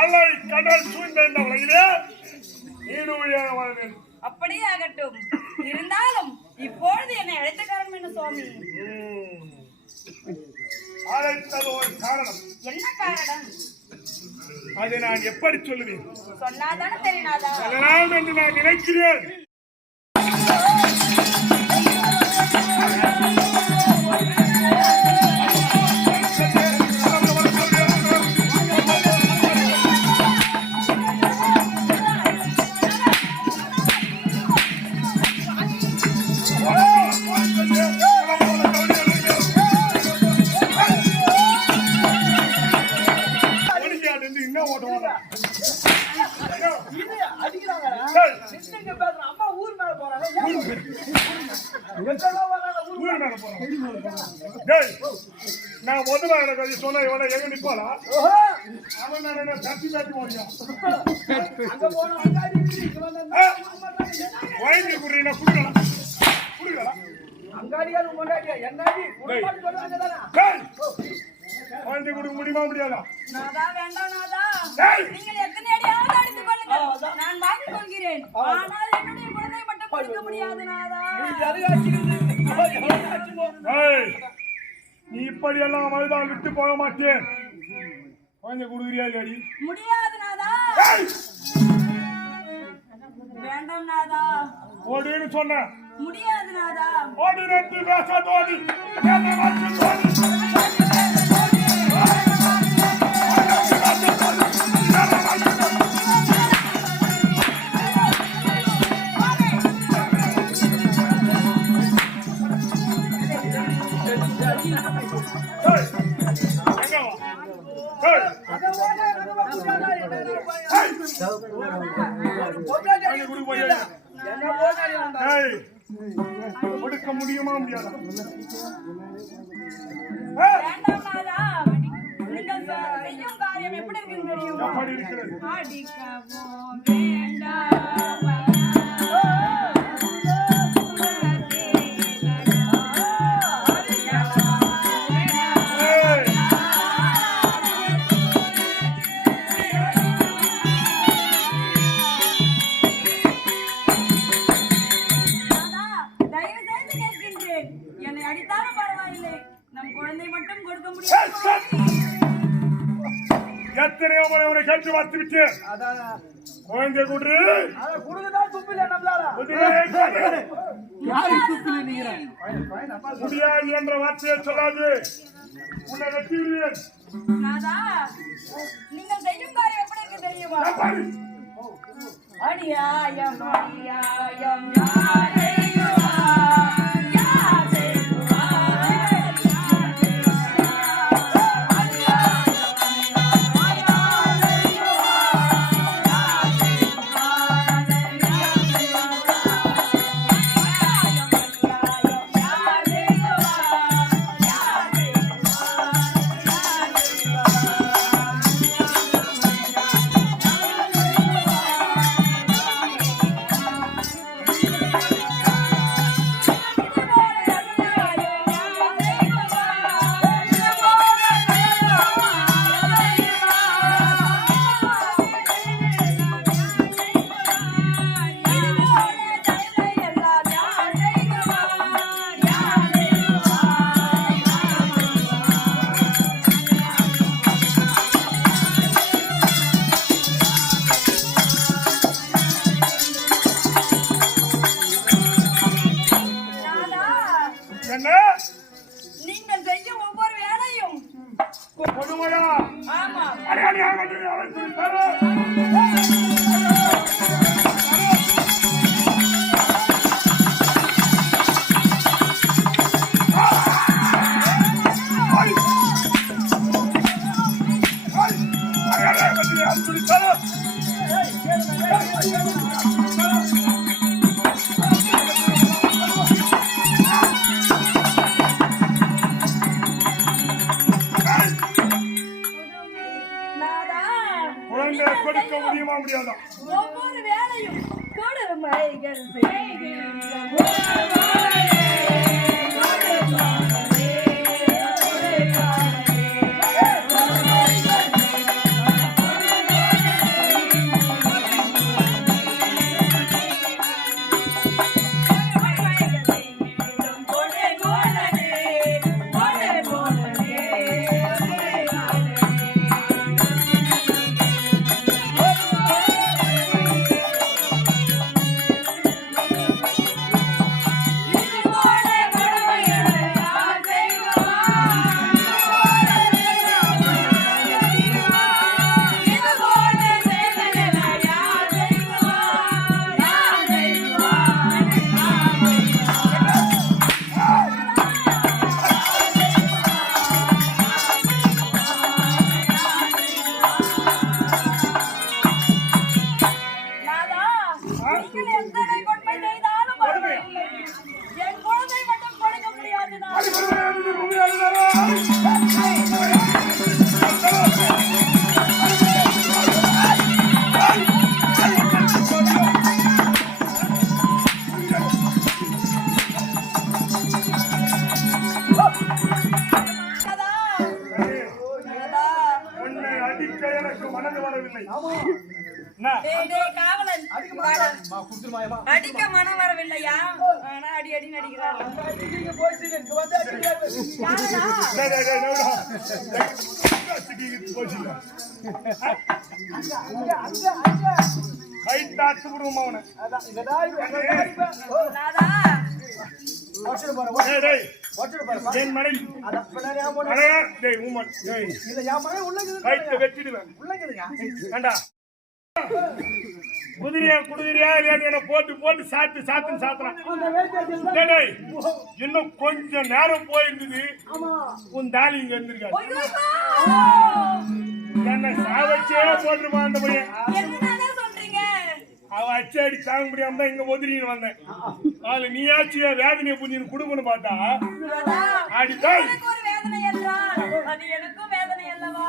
அலை கடல் சூழ்ந்த இந்த உலகிலே. அப்படியே ஆகட்டும் இருந்தாலும் இப்பொழுது என்னை அழைத்த காரணம் என்ன சுவாமி. அழைத்தது ஒரு காரணம். என்ன காரணம்? அதை நான் எப்படி சொல்லுவேன்? சொன்னாதானே தெரியாதா என்று நான் நினைக்கிறேன். அங்காடி இருக்கு, இங்க வந்தா வாங்கி குடுறீங்க குடுக்கலாம் குடுக்கலாம் அங்காடியார் முன்னாடியா என்னாடி? குடும்பம் சொல்றாங்க தானே? டேய் வாங்கி கொடுக்க முடியுமா முடியாதா? நாதா வேண்டாம் நாதா. நீங்கள் எத்தனை அடியாவது அடித்துக் கொள்ளுங்கள். நான் வாங்கிக் கொள்கிறேன். ஆனால் என்னுடைய குழந்தை மட்டும் கொடுக்க முடியாது நாதா. நீ இப்படி எல்லாம் மனிதான் விட்டு போக மாட்டேன். குழந்தை கொடுக்குறியா இல்லடி முடியாது நாதா வேண்டாம் நாதா ஓடுன்னு சொன்ன. முடியாது நாதா ஓடு ரெண்டு பேச தோடி என்ன வந்து தோடி பண்ண முடியாது. எப்படி இருக்கிறது? ஏற்று வார்த்து விட்டு. குழந்தை குடு முடியாது என்ற வார்த்தையை சொல்லாது. உன்னை வெட்டி நீங்கள் செய்யும் காரியம் எப்படி இருக்கு தெரியுமா? அடியா யம் அடியா யம் யாரே பொதுமையா ஆமா. அடியாடியாக அவர் குறித்தாரோ cambiado. அடிக்க மனம் வரவில்லையா ஆனா அடி அடி நடிக்கிறார் கை தாத்து விடுவோம் அவனை வெட்டிடுவேன் குதிரையா குதிரையா என போட்டு போட்டு சாத்து சாத்து சாத்துறான். இன்னும் கொஞ்ச நேரம் போயிருந்தது உன் தாலி இங்க இருந்திருக்காரு என்ன சாவச்சே போட்டுருமா அந்த பையன். அவ அச்சடி தாங்க முடியாம தான் இங்க ஒதுரின்னு வந்தேன். அதுல நீ வேதனையை புரிஞ்சு குடும்பம்னு பார்த்தா அடித்தால் எனக்கும் வேதனை அல்லவா?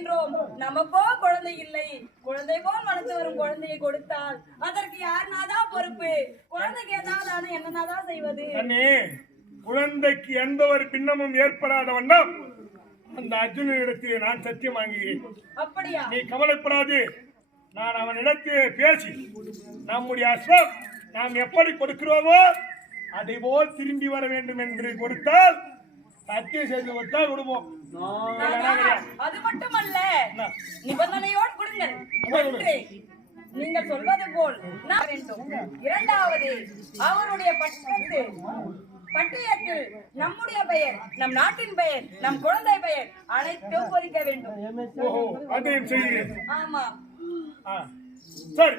வளர்க்கின்றோம் நமக்கோ குழந்தை இல்லை. குழந்தை போல் வளர்த்து வரும் குழந்தையை கொடுத்தால் அதற்கு யார் நாதான் பொறுப்பு? குழந்தைக்கு ஏதாவது ஆனா என்னதான் செய்வது குழந்தைக்கு எந்த ஒரு பின்னமும் ஏற்படாத வண்ணம் அந்த அர்ஜுனனிடத்தில் நான் சத்தியம் வாங்குகிறேன். அப்படியா? நீ கவலைப்படாது. நான் அவனிடத்தில் பேசி நம்முடைய அஸ்வம் நாம் எப்படி கொடுக்கிறோமோ அதை போல் திரும்பி வர வேண்டும் என்று கொடுத்தால் சத்தியம் செய்து கொடுத்தால் விடுவோம். அது மட்டுமல்ல. நிபந்தனையோடு கொடுங்கள். ஒன்று நீங்கள் சொல்வது போல் வேண்டும். இரண்டாவது அவருடைய பட்டத்து பட்டயத்தில் நம்முடைய பெயர் நம் நாட்டின் பெயர் நம் குழந்தை பெயர் அனைத்தும் பொறிக்க வேண்டும். ஆமா. சரி.